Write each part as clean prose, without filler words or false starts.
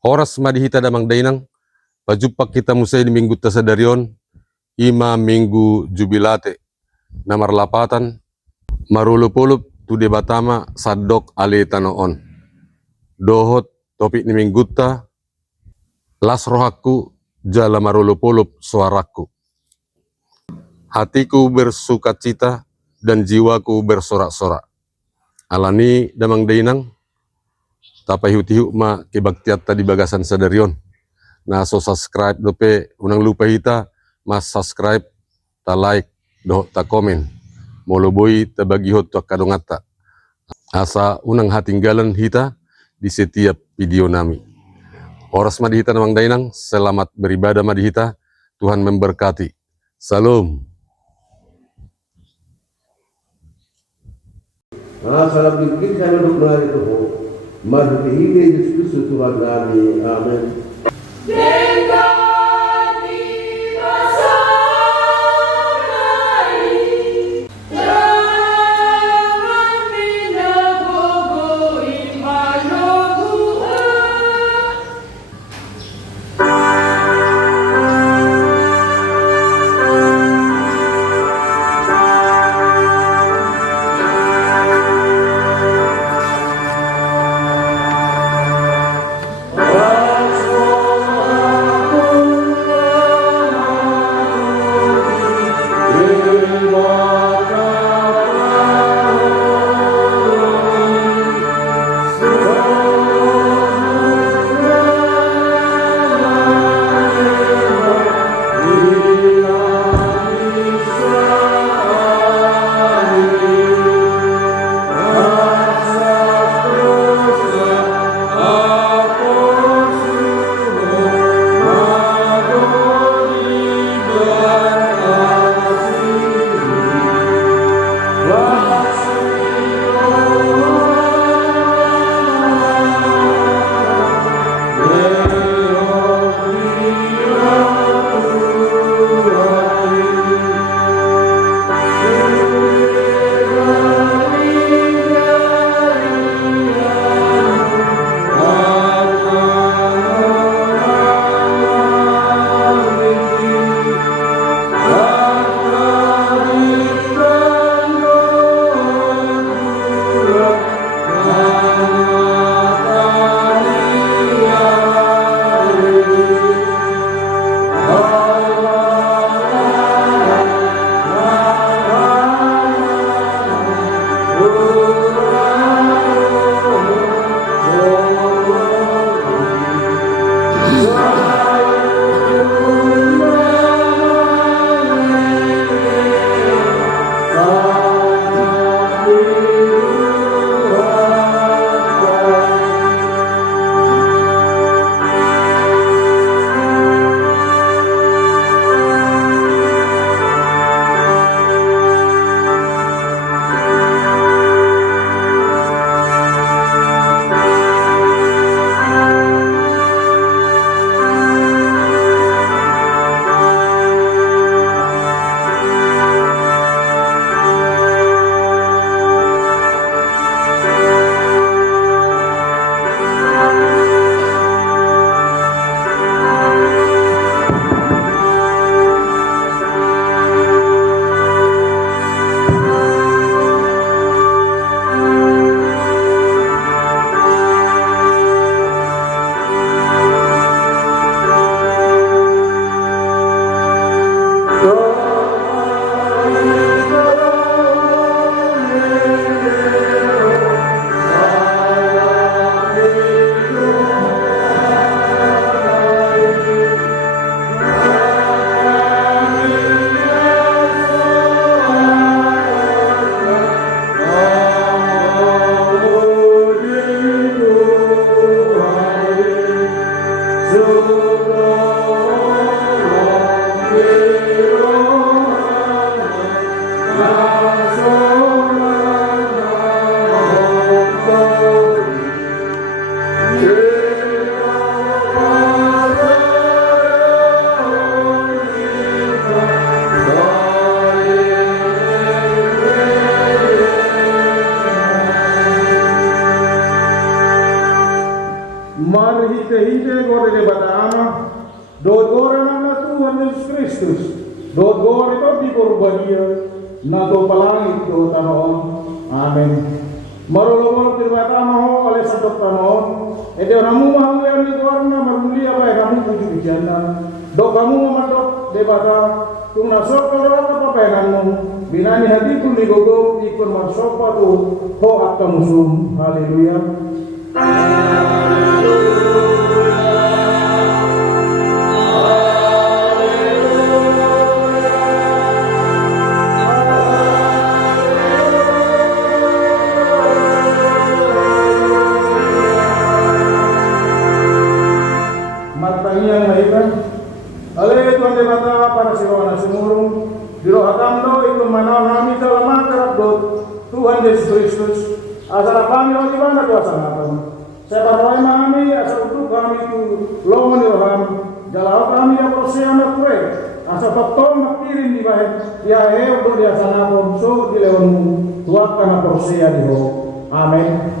Horas madihita damang dainang, pajupak kita musay di minggu tasadarion, ima minggu jubilate, namar lapatan, marulupulup tu debatama sadok ale tanoon. Dohot topik ni minggutta, las rohaku jala marulupulup suaraku. Hatiku bersukacita dan jiwaku bersorak-sorak. Alani damang dainang, tapai huti ma kebaktiat tadi bagasan sadarion. Na so subscribe dope unang lupa hita mas subscribe ta like doh ta komen moloboi ta bagi hot ta kadongata asa unang hatinggalan hita di setiap video nami. Oras madi hita namang dainang, selamat beribadah madi hita, Tuhan memberkati. Salam. Salam dikit kami duduk mari Tuhan. Mari hingga Yesus Tuhan kami. Amin. Mari hite gore de batama do gore na Tuhan Yesus Kristus do gore to di korbania na do palangit do tanon amen marulungan tirbatama ho oleh sadok tanon ede ramu mahu yang ni gorna marulia ba ramu puju bijana do kamu mamadok de bata tung nasok ko apa penanmu binani hati ku ligogo ikut masuk tu ho akka musum haleluya. Matanya maikan ale Tuhan debata para sirawana sumurung biro akamdo itu manaw nami dalam makarat do Tuhan Yesus Kristus asal kami o dimana kuasa napan saya parwai mami asal untuk kami itu lomon roham jalau kami yang proses anak kue asal betul makirin di bahet ya untuk dia sana pun so di leonmu tuak karena proses di ho amin.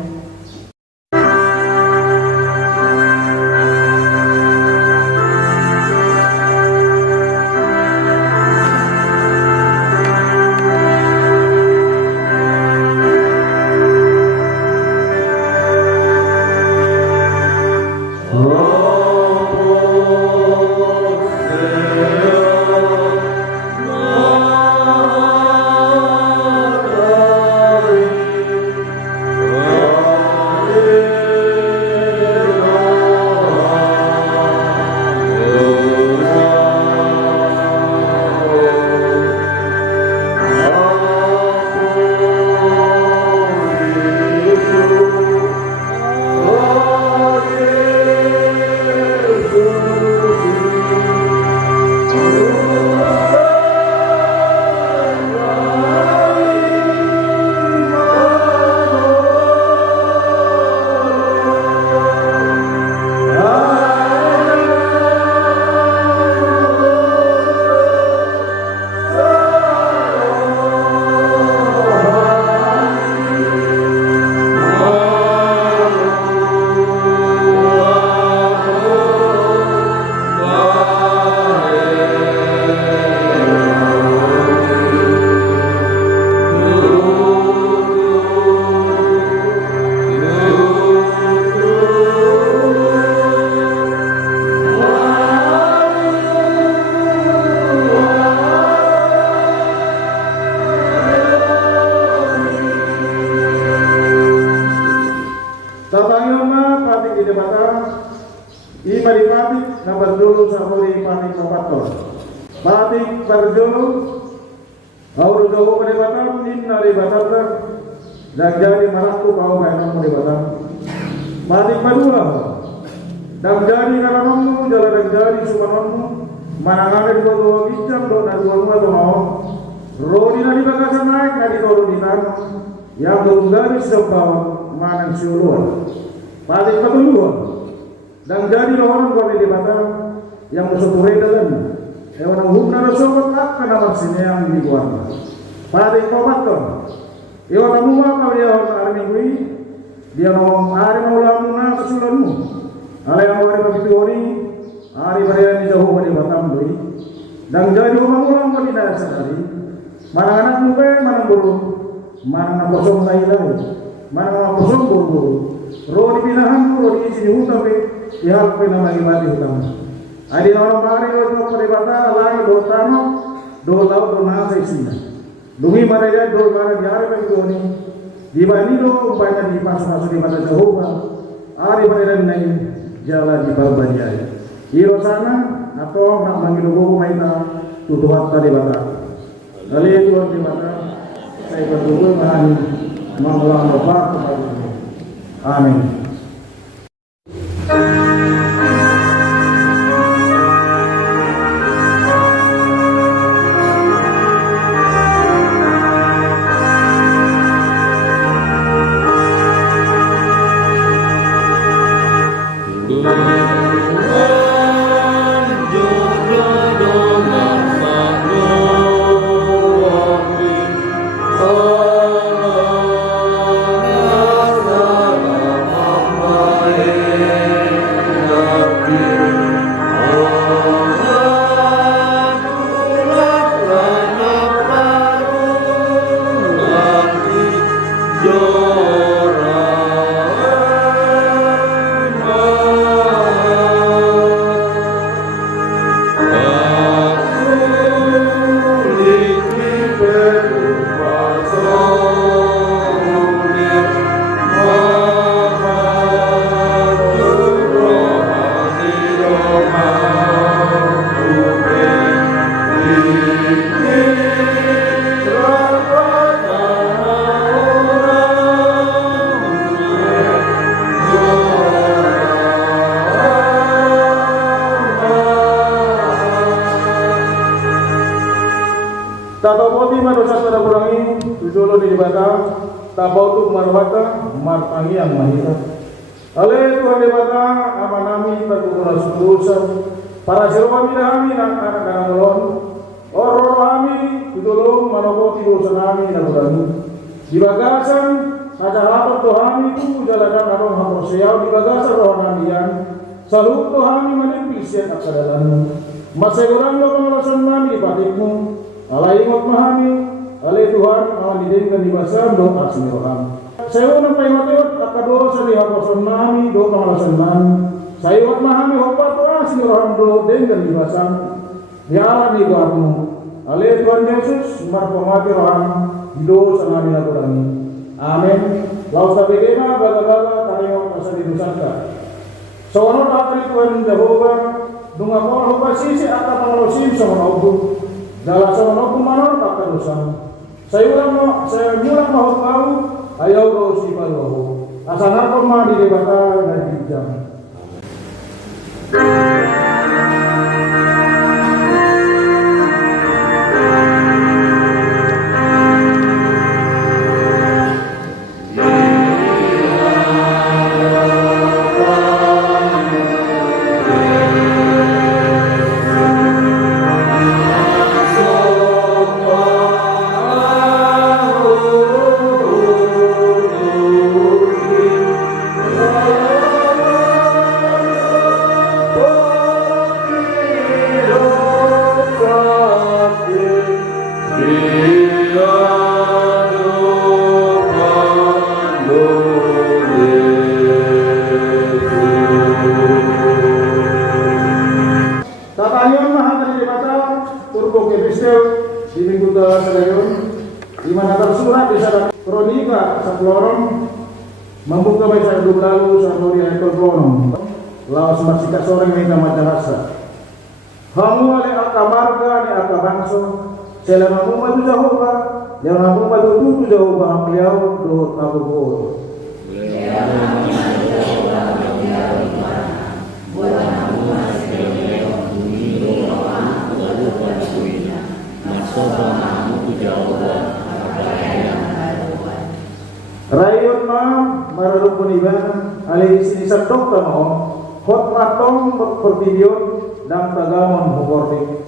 Batik berjulu, aur jauh pada batam, dari batam dan jadi marahku kau mainan pada batam. Batik berdua, dan jadi karanamu jalan dan jadi suamamu, mana ada di bawah bincang do dan dua atau mau. Rodi nadi bakasan naik nadi turun di tanah, yang dari sebab mana siuluan. Batik berdua, dan jadi orang boleh di batam yang musuh dalam. Ewan hubna rasobat akka namar sinyang di guarna. Padik kobaton. Ewan amuma kau dia orang armingui. Dia ngomong hari maulamu na susulanmu. Ale yang wari pakitori. Hari barian di jauh pada batam doi. Dan jadi ulang pada dasar hari. Mana anak muka mana burung. Mana kosong sailai. Mana kosong buru-buru. Roh dipinahan roh diisi di hutan pe. Ihal pe nama ibadi hutan. Adi orang mari untuk peribata lain do tano do lau do nasa isina. Dumi maraya do mara diare bagi doni. Di bani do umpanya di pas di mata Jehovah. Ari beneran nai jalan di balbanyai. Iro sana atau nak manggil buku maita tutuhat tadi bata. Kali itu di mata saya berdoa mahani mengulang doa kepada Amin. bata tabautu marwata martangi yang mahita. Ale Tuhan bata amanami perkumpulan sulusan para jerwami kami anak anak melon oro kami ditolong manopoti dosa kami nagurani di bagasan ada lapor Tuhan itu jalanan abang haprosiau di bagasan rohani yang selalu Tuhan menimpi siat akadalan maseguran lo pengalasan kami di patikmu alai imot mahami alai Tuhan alamidin di basan do asmi roham saya nampai mateot akado sa liha poson mami do pangalasan mami saya wat mahami hopat asmi roham do dengan di basan ya ni doamu alai Tuhan Yesus marpomati roham do sa nami nakurani amin laus tabegena baga-baga tayo pasal di Nusantara sawono takri Tuhan Jehovah dunga ko hopa sisi ata pangalosim sa mga ubo dala sa mga kumanor pagkarusan saya mulak mahopau ayaw ko si Paloho asangan ko ma di debata dan dijam. Tatayon mahal dari debata turbo kebisel di minggu ke-9 di mana tersurat di sana kronika sa Florong membuka baca dulu lalu sa Gloria Ekol Florong lawas marsika soreng minta majalasa hamu ale akamarga ni akabangso sela mamu madu Jehovah yang mamu madu tutu Jehovah ampliau do tabubo Rayon ma mararupun iban alih sini sadok tamo hot matong pervidion dan tagamon hukordik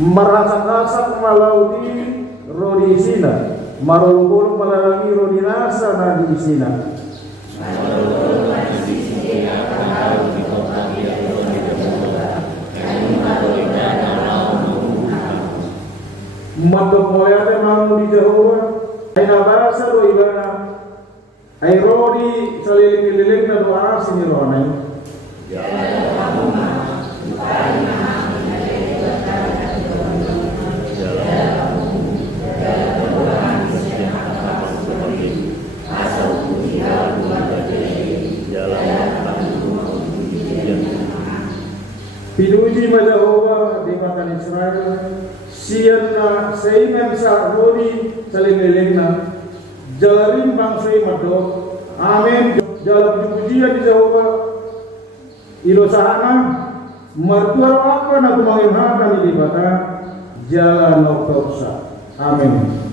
merasak-rasak malauti rodi isina marulubulung malalangi rodi nasa nadi isina Mandok moyate mamu di Jehovah ay nabasa do ibana ay rodi saliling-liling na doa sini rohanay Pinuji ma Jehovah di mata Israel siyan na saingan sa rodi saling-liling na jalarin bangsay madok amin jalan pujian di Jehovah ilosahana martuar apa na tumangin hata ni libata jalan oktosa amin.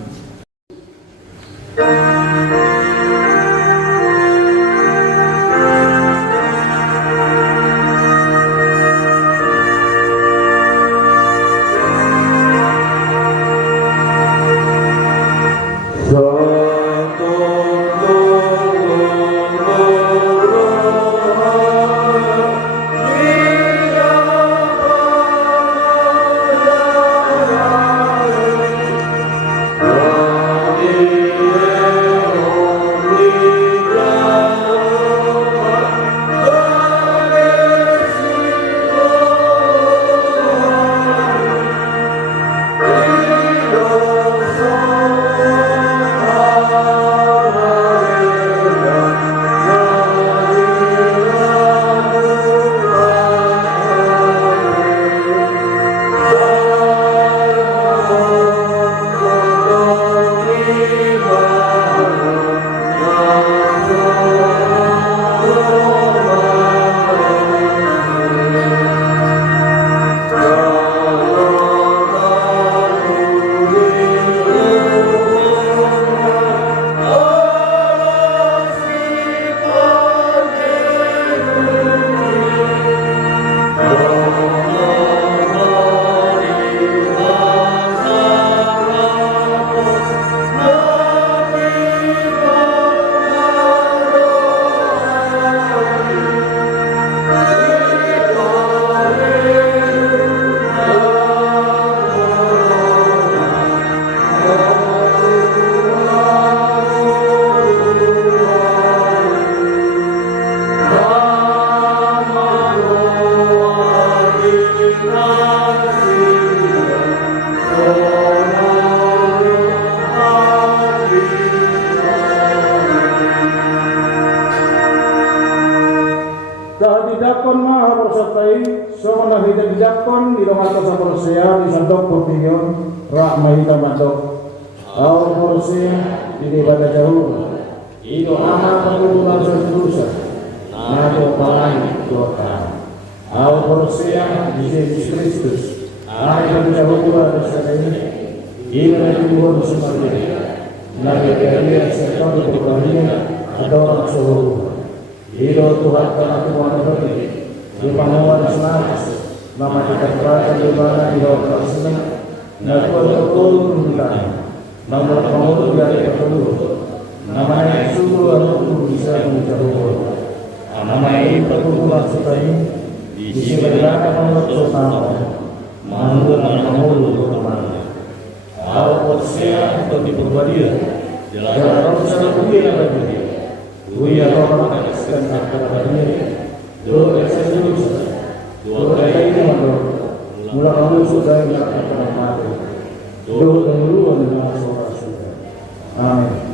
Dakon maha bersertai, semua hidup dakon di rumah kota Polisia di Santok Putihon, Rahmahita Mantok, Aur Polisia di ibadah jauh, itu amat perlindungan seterusnya, nado palai kota, Aur Polisia di Yesus Kristus, akhir jauh pula bersama ini, dari Tuhan semuanya, nabi kalian serta berkalian atau orang seluruh. Hidup Tuhan karena Tuhan beri di panggilan selamat nama kita berada di mana hidup tersenang dan Tuhan betul menunjukkan nama pengurus dari petunjuk namanya sungguh aku bisa menjauh namanya petunjuk sertai di sini berada pengurus utama mandur pengurus utama awal persia atau di perbadian dalam proses yang berbeda Uya Roma dan kabarnya do eksentrus do ini mula kamu sudah melakukan mati do dulu dengan suara sudah amin.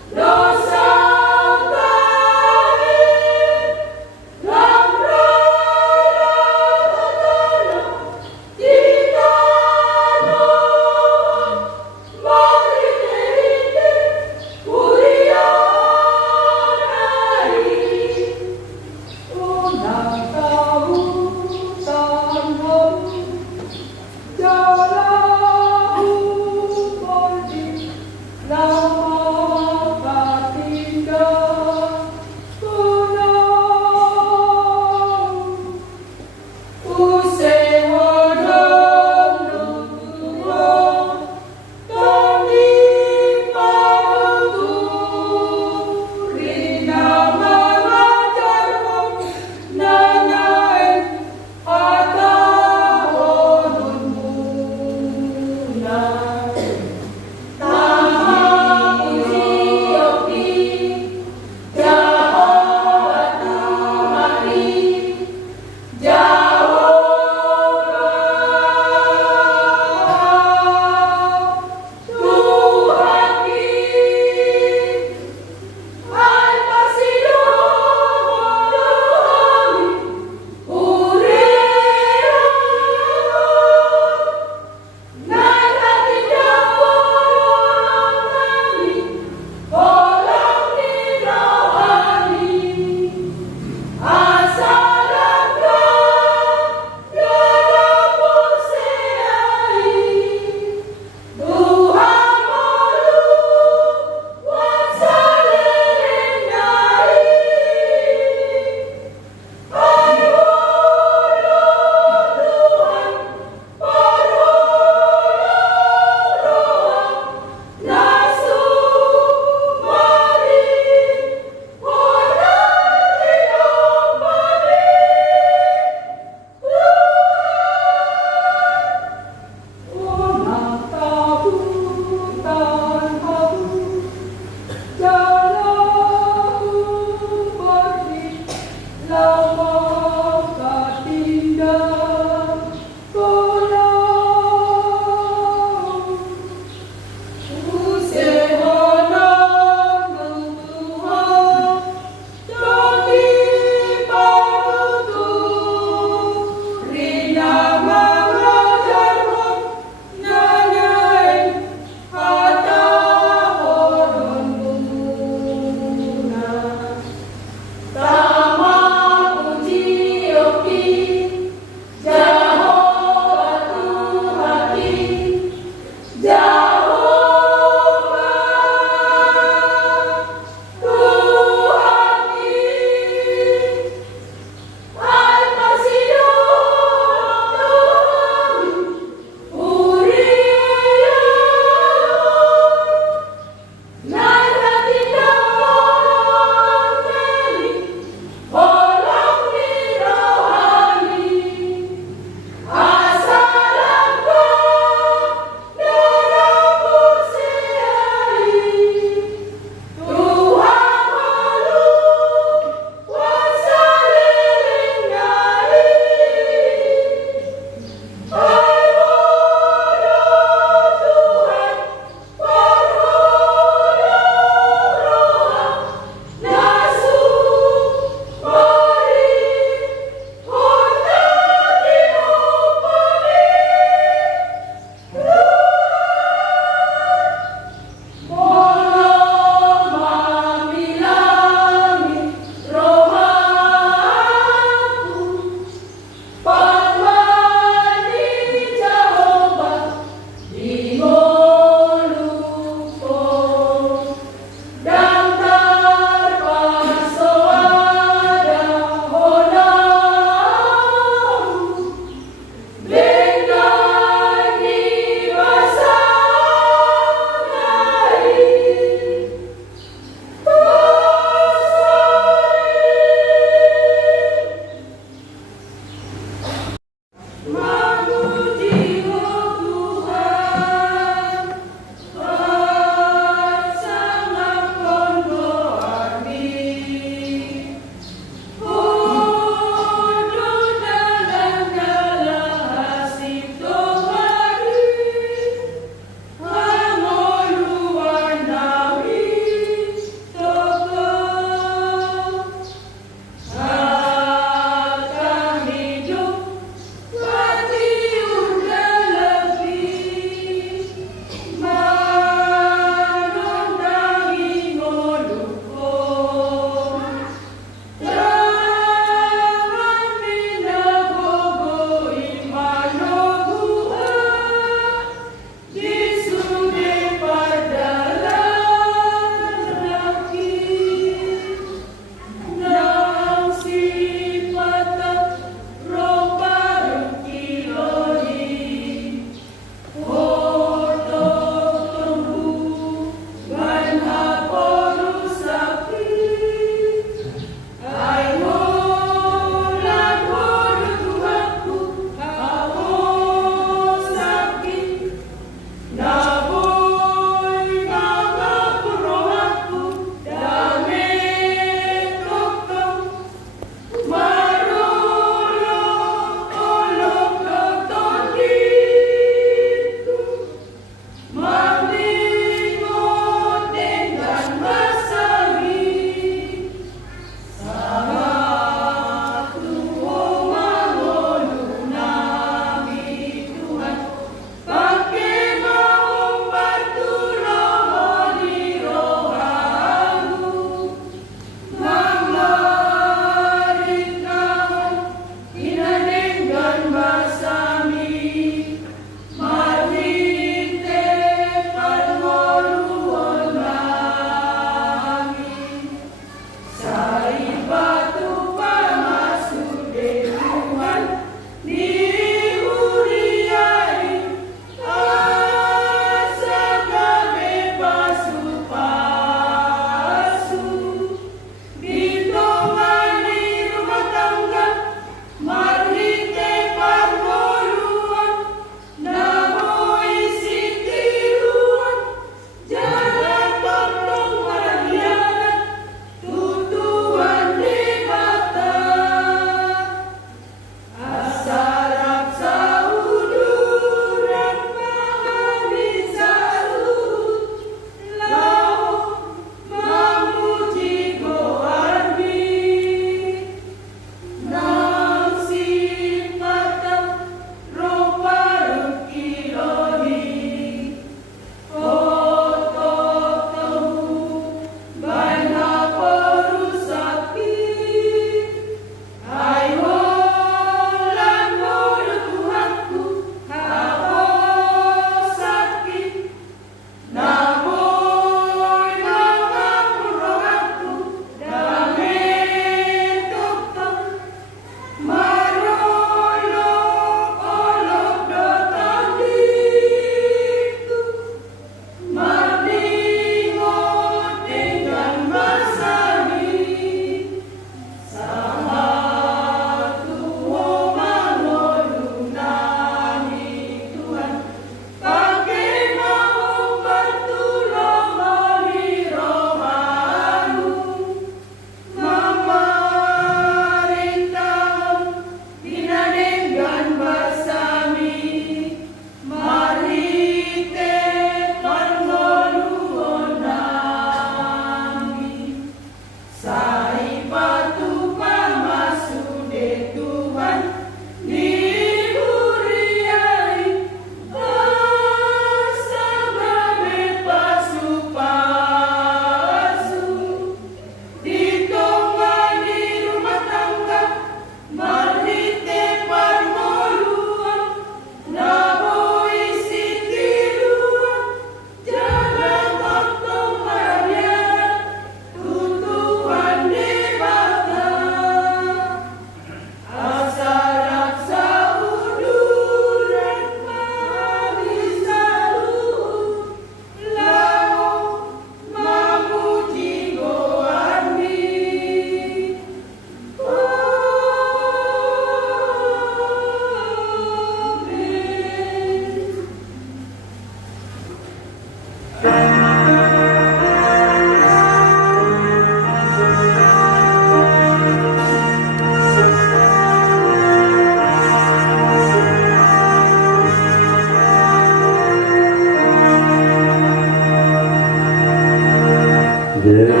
Oh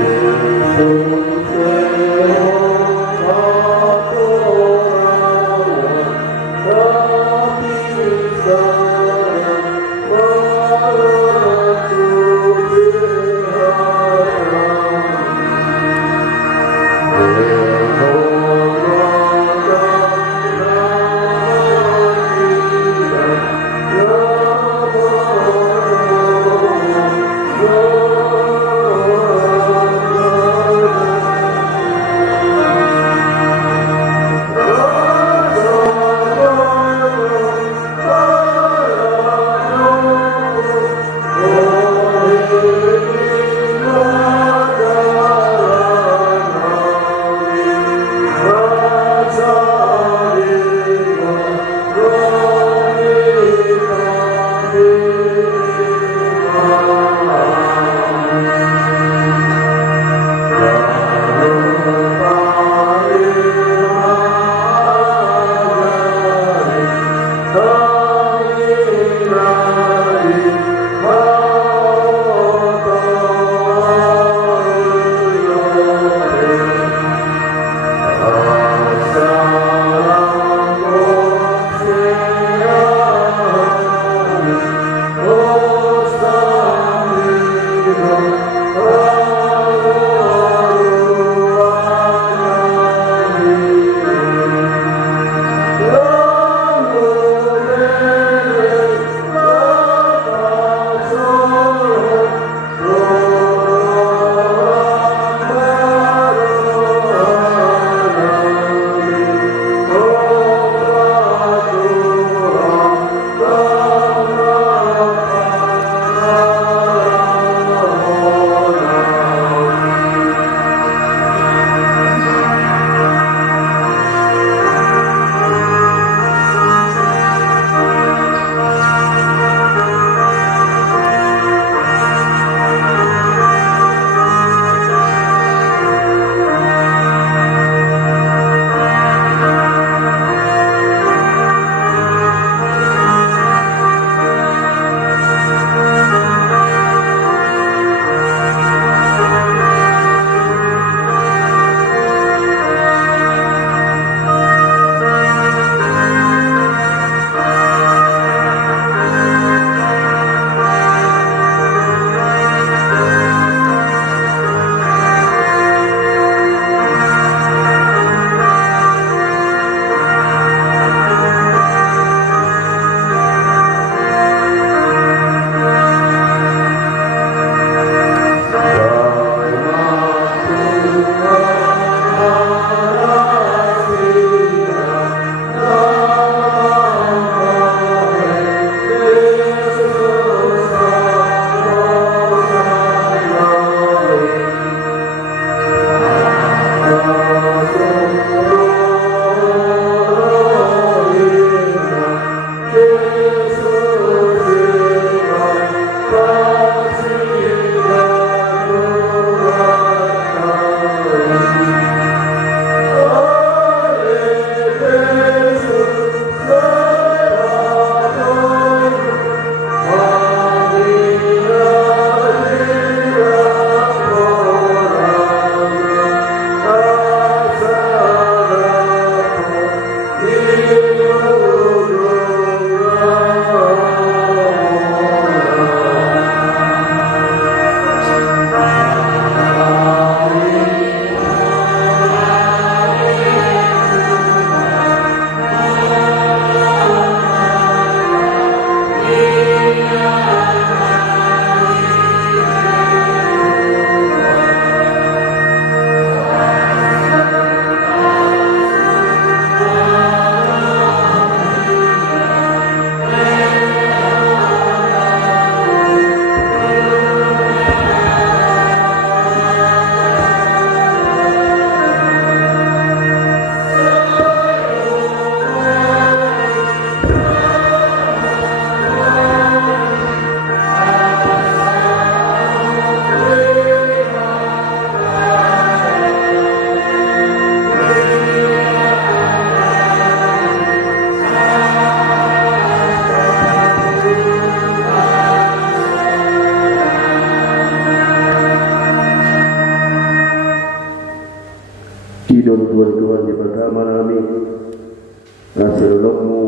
Selolokmu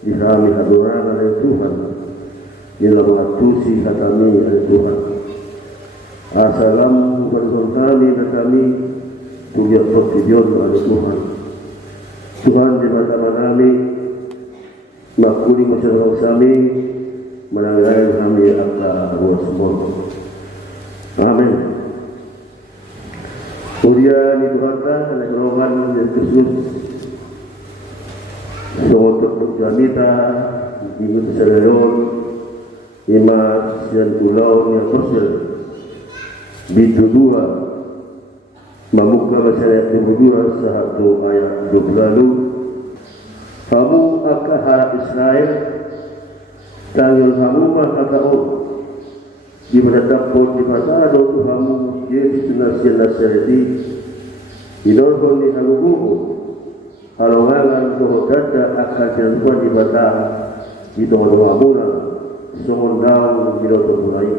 di kami adoran oleh Tuhan, ialah mengatusi kami oleh Tuhan. Assalamu alaikum kami dan kami tujuh pertidion oleh Tuhan. Tuhan di mata kami, makuli masyarakat kami, menangani kami akan ruas semua. Amin. Kemudian itu kata oleh Roman yang khusus untuk berjamita di Selayon Imas dan Pulau yang khusus di dua membuka masyarakat yang berdua satu ayat 20 lalu. Kamu akan harap Israel tanggil kamu akan di mana dapat di mana doa kamu Yesus Nasrani di dalam ni kamu kalau ngalan doa dada akan terjadi di mana di doa mula sohon daun di doa mulai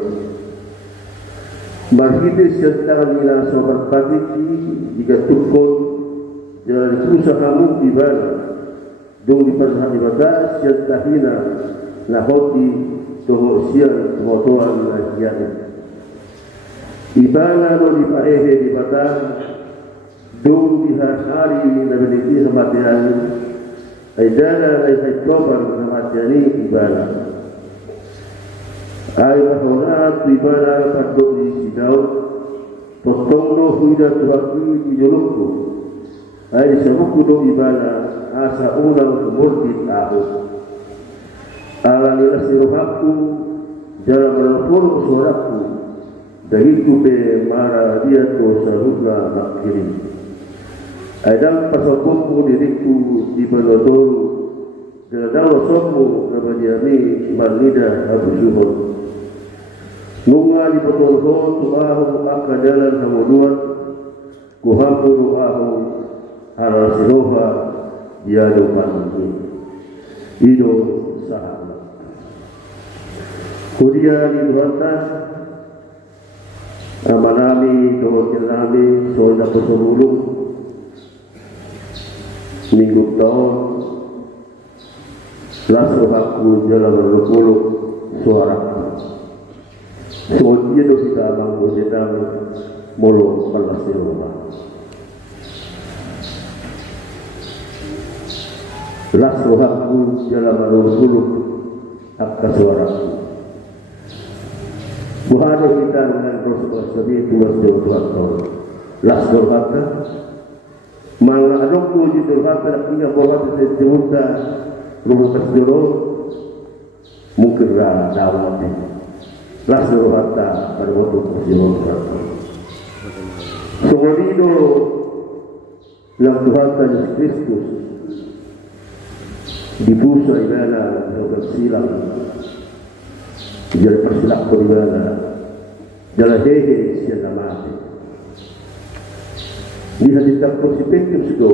berhidup serta nila sobat pagi jika tukun jalan susah kamu di mana dong di mana di mana serta hina nahoti toho siang kemotoan lahian ibana no di parehe di batang dong di hari na beniti kematian aidana ay koban kematian ibana ay mahona ibana padok di sidau potong no huida tuhaku di jolokku ay sabuku do ibana asa ulang murti tahu alanilah sirohaku dalam menelpon suaraku dari kube marah dia tu saruna makiri adam pasokumku diriku di penodol dalam somu rabadiami manida abusuhon nunga di potolhon tuahu akadalan hamuduan kuhamu ruahu arasiroha diadukan ido sahab Kemudian itu atas amanami doa kami soal pesulung minggu tahun lalu aku jalan berpuluh suara soal dia doa kita bangku sedang mulu balas di rumah lalu aku jalan berpuluh akan suara Buhada kita dengan Rasulullah itu masih Tuhan. Las berkata, malah ada puji berkata punya berkata sejuta rumah kasjuro mungkin rana dawatnya. Las berkata pada waktu kasjuro berkata. Semua yang Tuhan Yesus Kristus di pusat ibana yang silam. Jalan persilap peribana jalan hehe siang mati di hadirat konsipetus itu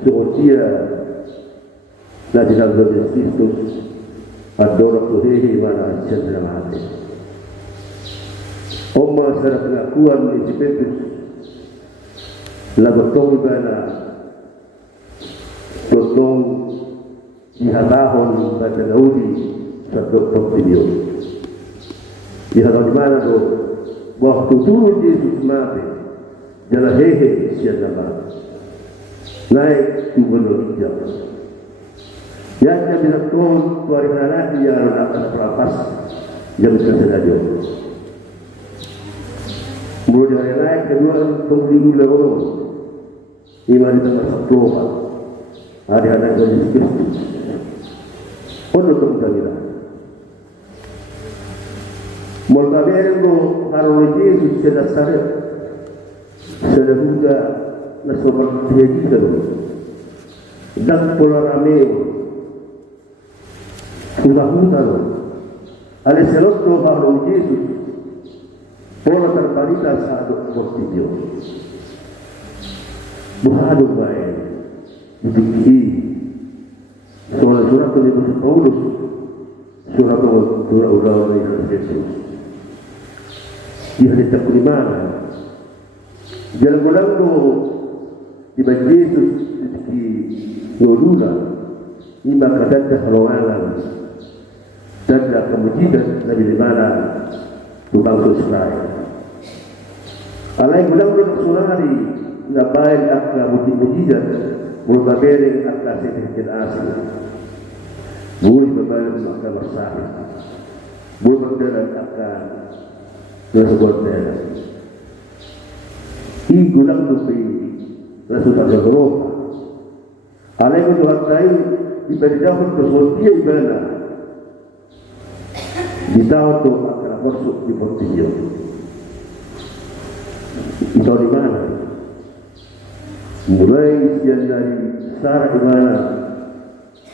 seortia na dalam Kristus adora tu hehe mana siang mati Oma secara pengakuan konsipetus lagu tong ibana totong dihatahon pada Gaudi satu top video di hadapan mana tu waktu turun Yesus mati jalan hehe siang mati naik gubernur hijau yang bilang tuh keluarin anak dia atas pelapas yang tersedia mulai dari naik kedua untuk minggu lalu iman di tempat sekolah ada anak Yesus Kristus untuk kita Moltaverno harus Yesus sudah sadar sudah juga nasobat dia dan pola rame sudah hutan ada selotro harus Yesus pola terbalita saat bervideo buhadu baik dikiki surat dari Paulus surat undang-undang yang Yesus di hari ke-5 jalan golangku iba Yesus ki nolula iba kadanda halawalan danda kemujidan Nabi Limana tukang Israel alai bulan sulari na bayan akla mujidan mulbabering akla sepekin asli buhay babalan akla masahi buhay bagdalan akla nasabot nila igulang lupi Rasulullah SAW. Alai menjual kain diberikan bersedia ibadah. Ditahu tu akan masuk di portfolio. Itu di mana? Mulai dari sarah di mana?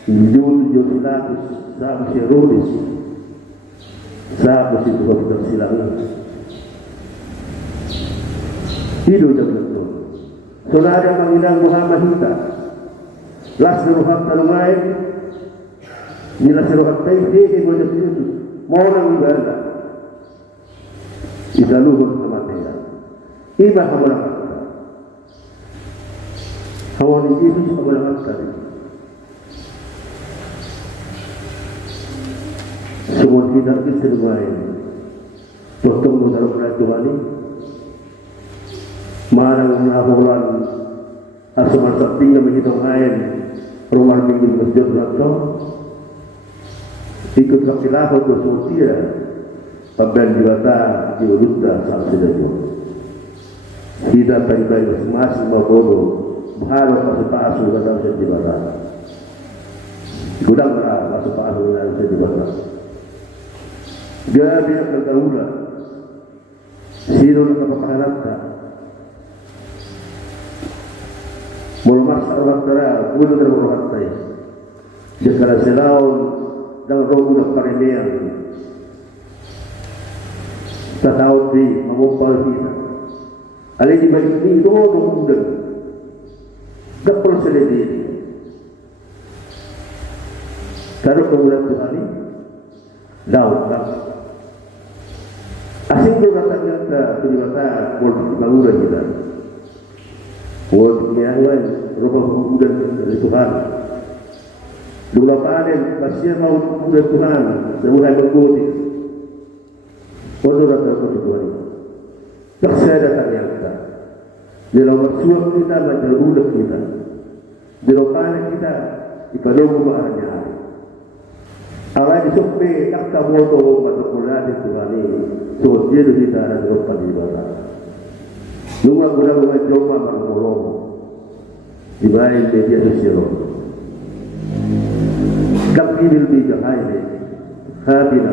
Tujuh ratus sahabat Herodes, sahabat itu bersilang. Hidup dalam saudara menginang Muhammad kita las ruhat tanamai nila ruhat tay di wajah Yesus mau nang ibadah isaluhun kematian iba kabalang hawa ni Yesus kabalang tadi semua kita istirmai potong mudaruh Tuhan marang nahulan asuman sabting na magitong ayan rumah minggu masjid rato ikut kapilaho to sotia pabel diwata diurutta sa sidayo hida tayo masing-masing mabodo bahalo pasupaaso na daw sa diwata gudang na pasupaaso na sa diwata gabi ang kagaulan sino na kapapahanap ka mulai orang tera, mula dari orang tay. Jika selalu dan rogu nak paremia, tak tahu di mampu kita. Alih di balik ini dua muda, tak perlu sedih. Kalau kemudian Tuhan ini, daun tak. Asing dia katakan kita boleh bangun kita. Buat yang lain, rumah muda dari Tuhan. Dua panen, pasien mau muda Tuhan, semula bergudi. Untuk datang ke Tuhan. Tak saya datang yang kita. Di dalam bersuap kita, macam budak kita. Di dalam panen kita, ikanong bumahannya. Awal disupi, tak tahu tu macam pula di Tuhan ini. So dia kita ada dapat ibadah. Nunggu guna coba berkolong di bawah media sosial. Kami lebih jahai ni, habis.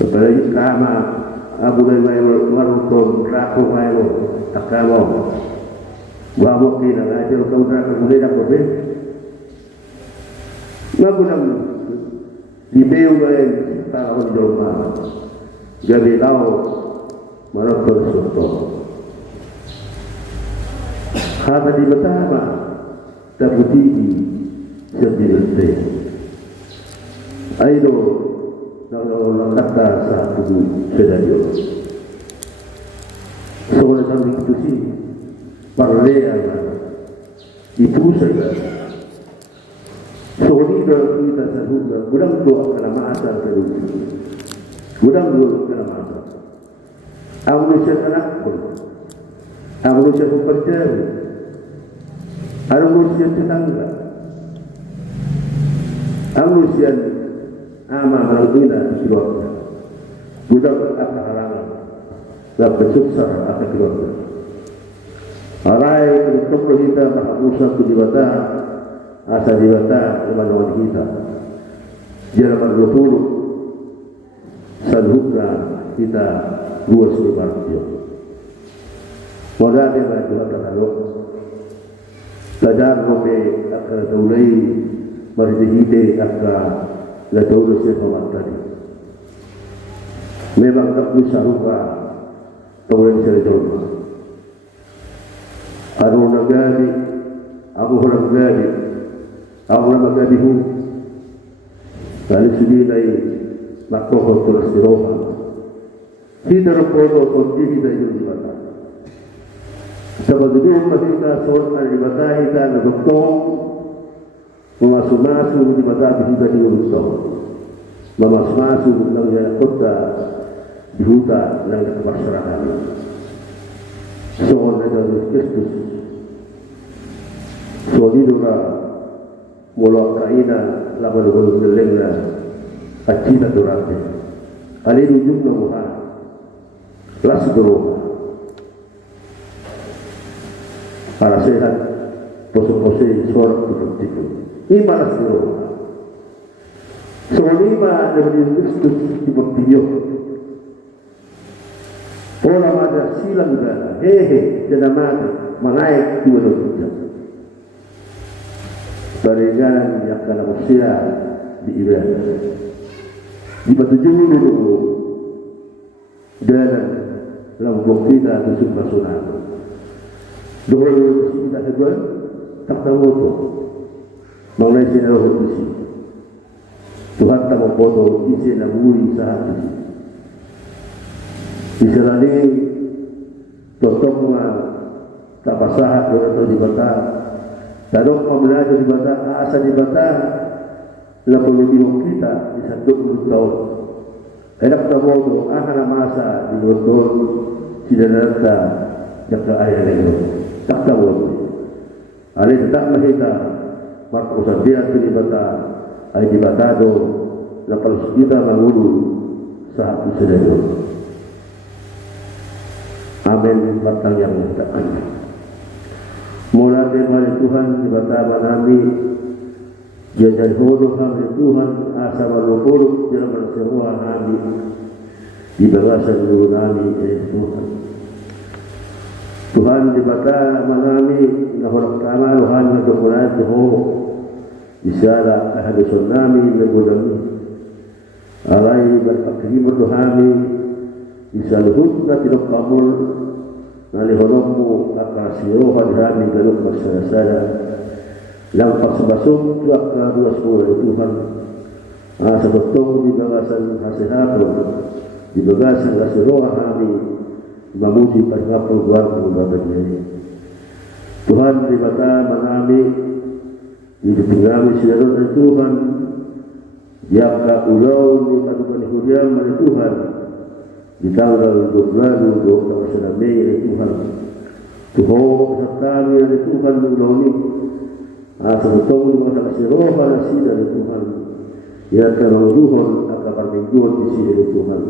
Seperti kama Abu Dhabi warung raku mayu takalo. Bawa kita ngajar kau tak boleh dah boleh. Nggak di bawah kalau jomba, jadi tahu. Marah bersoto. Kata di pertama, tabuti sendiri. Ayo, kalau kata satu sedayo. Soalnya kami itu sih, parlea itu saja. Soalnya kita sebut, kurang dua kelamatan terus. Kurang dua kelamatan. Aku nusia anakku, aku nusia pekerjaan, aku nusia tetangga, aku nusia ama orang ina di keluarga, budak akan halangan, dan bersukses akan keluarga. Alai untuk kita menghapuskan kejibatan, asa jibatan kemanuan kita. Jangan berlupa sanhukna kita dua sebar dia. Wadah dia bantu kalau tajar robe akan taulai berdihide akan la taulu sefamat tadi. Memang tak bisa lupa taulai serjona. Aru nagari, Abu Hurairah, Abu Nagarihu. Kali sudi dai makoh terus diroha. Kita berdoa untuk diri dari jiwa. Sa pagdudong makita son ang libatay ka na doktong mamasu-masu di mata bihuta di urutong mamasu-masu lang yan kota bihuta lang kapasarahan soon na Jesus Kristus solido na mula kaina laban ng galing na at cita durante alilujung na muha las duro para sehat poso-poso suara produktif lima las duro so lima dari Kristus dipertiyo orang ada silang gana hehe dan mati menaik dua dosa barengan yang kena manusia di Iran di batu dulu dan dalam buktinya itu sunnah dulu kita kedua tak tahu tu mengenai sinar hukum Tuhan tak memfoto isi nabui saat ini istilah ini contohnya tak pasahat atau di batas Dadok pembelajar di bata, asa di bata, lalu lebih kita di 10 tahun. Enak tak bodoh, akan masa di botol tidak ada jaka ayah lagi. Tak tahu. Ali tetap mahita, maka usah dia di bata, ay di bata do, lalu kita mengulu saat itu. Amin. Batang yang kita mula dari Tuhan di batama nami dia jadi hodoh kami Tuhan asa walupuruk dalam berseruan nami di bagasan dulu nami Tuhan Tuhan di batama nami nahulak kama Tuhan nagkakulay tuho isara kahaduson nami nagulami alay berpakrimot Tuhami isaluhut na tinukkamul naliholomu akasiro hadhami galuk masyarakat lang pagsabasong tuwak ka 2 Tuhan sa betong di bagasan hasihapon di bagasan kasiro kami mamuji pagkapol guwardo babagay Tuhan di bata manami di ditinggami sinaro ng Tuhan diyak ka ulaw ni patukan hudiyang ng Tuhan di tanggal 22 sa Mei ay Tuhan tuhong sa kami ay Tuhan ulaw ni sa betong mga nakasiroha na sila ni Tuhan iyan ka ng duhon at kaparmingguan ni sila ni Tuhan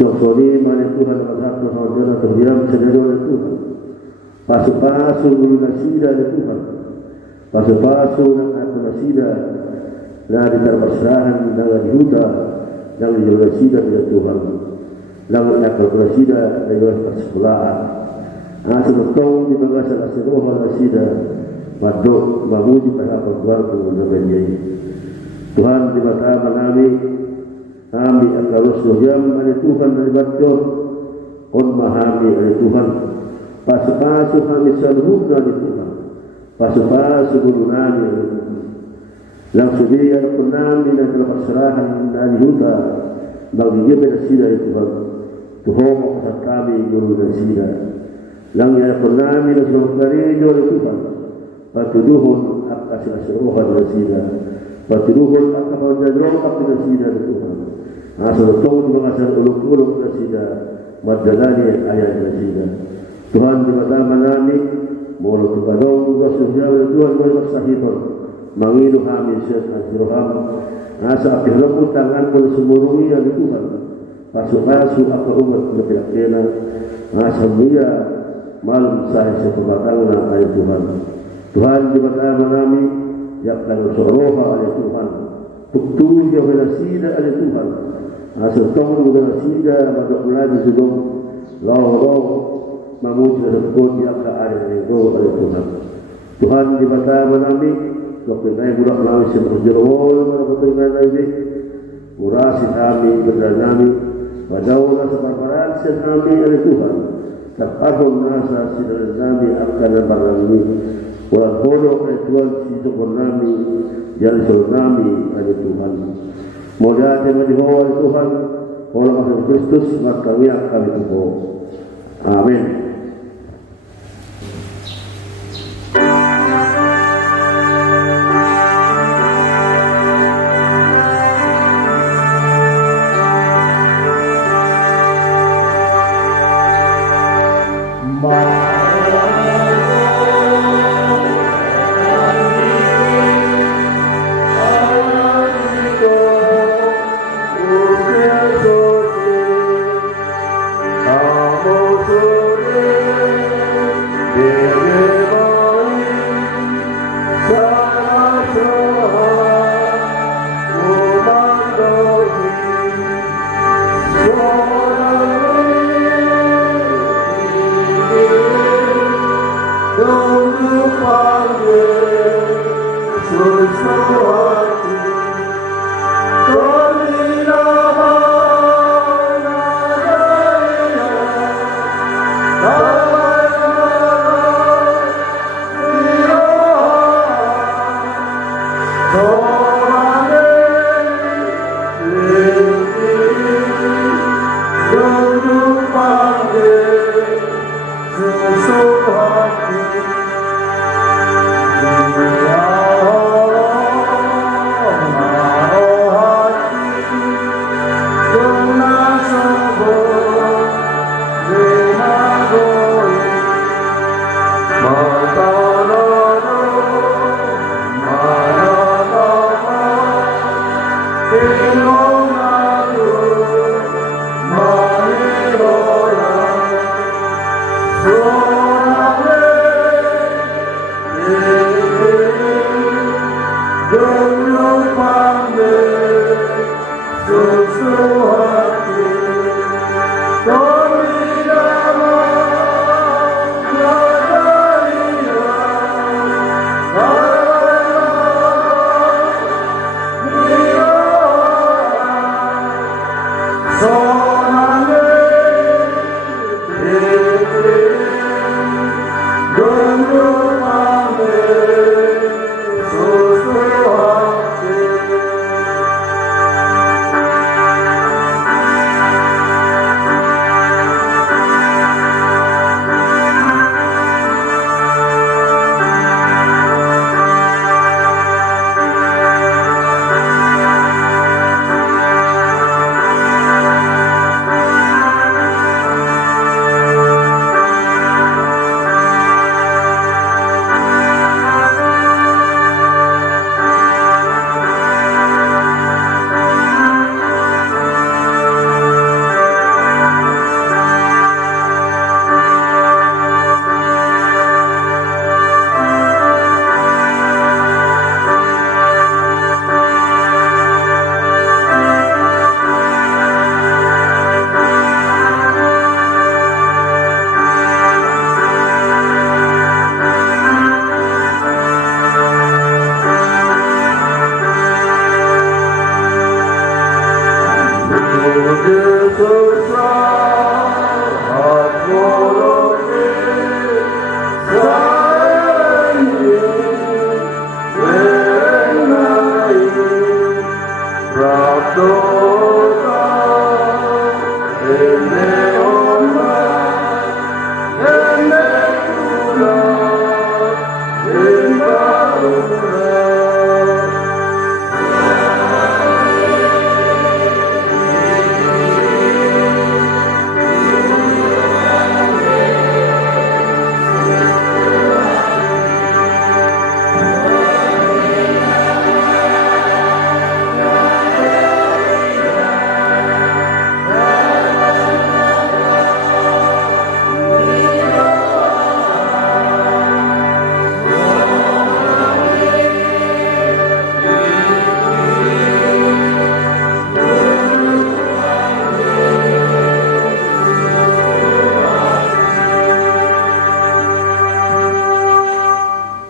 sosoni man ni Tuhan maghapon sa hudiyang at hudiyang sa nero ni Tuhan paso-paso muli na sila ni Tuhan paso-paso ng ako na sila na ditarbasrahan ng dihuta ng universidad ni Tuhan lang nakalkulasida na iwas pasikulahan sa betong di mga sa kasiroha na sila madok mamuji pagkakagwardo na ganyan Tuhan di matama namin kami ang kalusuhyam ani Tuhan na ibatyo on mahami ani Tuhan paso-paso kami sa luhug na ni Tuhan paso-paso gulo namin ani Tuhan lang sudiyan ko namin ang kalapasrahan na nihuta magigipin na sila ni Tuhan tuhong ako sa kami gulo na sila lang yan ko namin ang sumakarinyo ni Tuhan patuduhon at kasinasiruhan na sila patuduhon at kapagdalong at pinasila ni Tuhan sa lutong mga sa ulok-ulok na sila madalani at ayan na sila Tuhan di matama namin mula tumadong gasuhyaw ni Tuhan mo yung magsahipon mangino kami siya at siroham sa apilang utangan ko sumurungi ni Tuhan paso-paso ako umat na pinakena sa miya malum sa tumatang na ay Tuhan Tuhan di matama namin yak lang soroha ay Tuhan tuktuin yung hinasida ay Tuhan sa tong hinasida magkakulay di sidong law mamuji na sakot yak ka ay Tuhan Tuhan di matama namin waktu naik budak lawi seberjerol pada betul nabi murasi kami berdal nami badaulah separparan sen kami oleh Tuhan takahum nasa sidal nami akan barang ini walau bodoh oleh Tuhan sidukun nami jali sol nami oleh Tuhan moga dengan dibawa oleh Tuhan oleh Kristus maka kami tubuh amin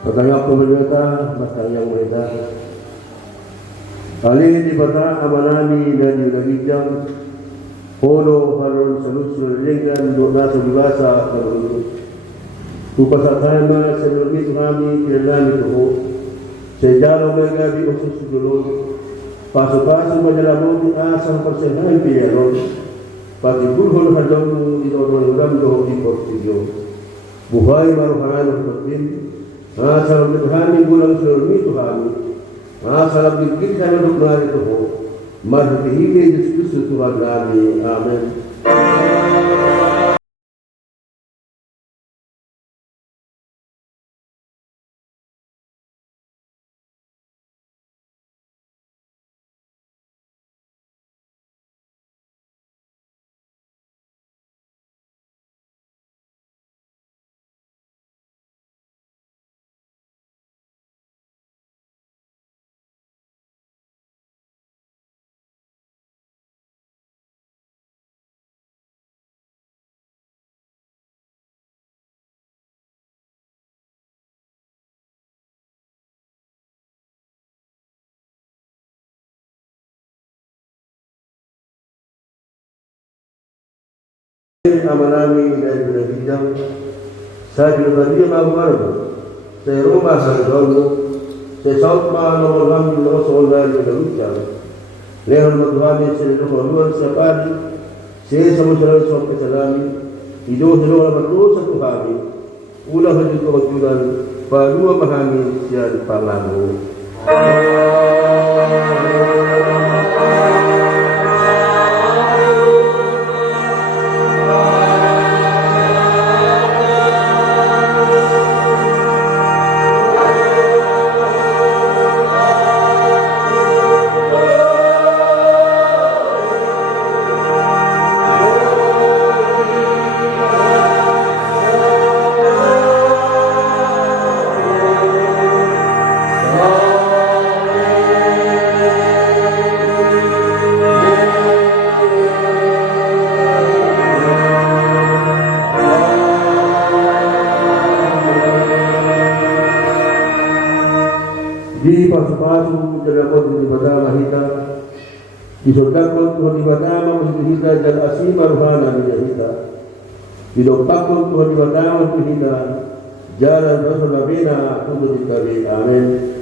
Katanya pemerintah masa yang beredar. Ali di bata amanami dan yunagijang polo harun salusul linggan doa sebasa terus. Kupasakama sebelum kami kirani tuh. Sejauh mereka di usus dulu. Pasu-pasu menjelamu di asal persenan piano. Pagi bulhul hadamu di orang doh di portigo. Buhay maruhan berpin. Masalah Tuhan bulan selama Tuhan, masalah kita hidup dari Tuhan, mari kita Yesus Tuhan kami, amin. Amanami dan bidang saya juga dia baru saya rumah saya dulu saya saut ma nomor kami nomor soal di Indonesia lehor Tuhan saya nomor siapa saya sama saudara sampai salami hidup dalam berdoa satu hari ulah hajat kewajiban padua pahami siar parlamu. Disodakan Tuhan Ibatama untuk kita dan asima ruhana bila kita. Didopakkan Tuhan Ibatama untuk kita jalan Rasul Nabina untuk kita. Amin.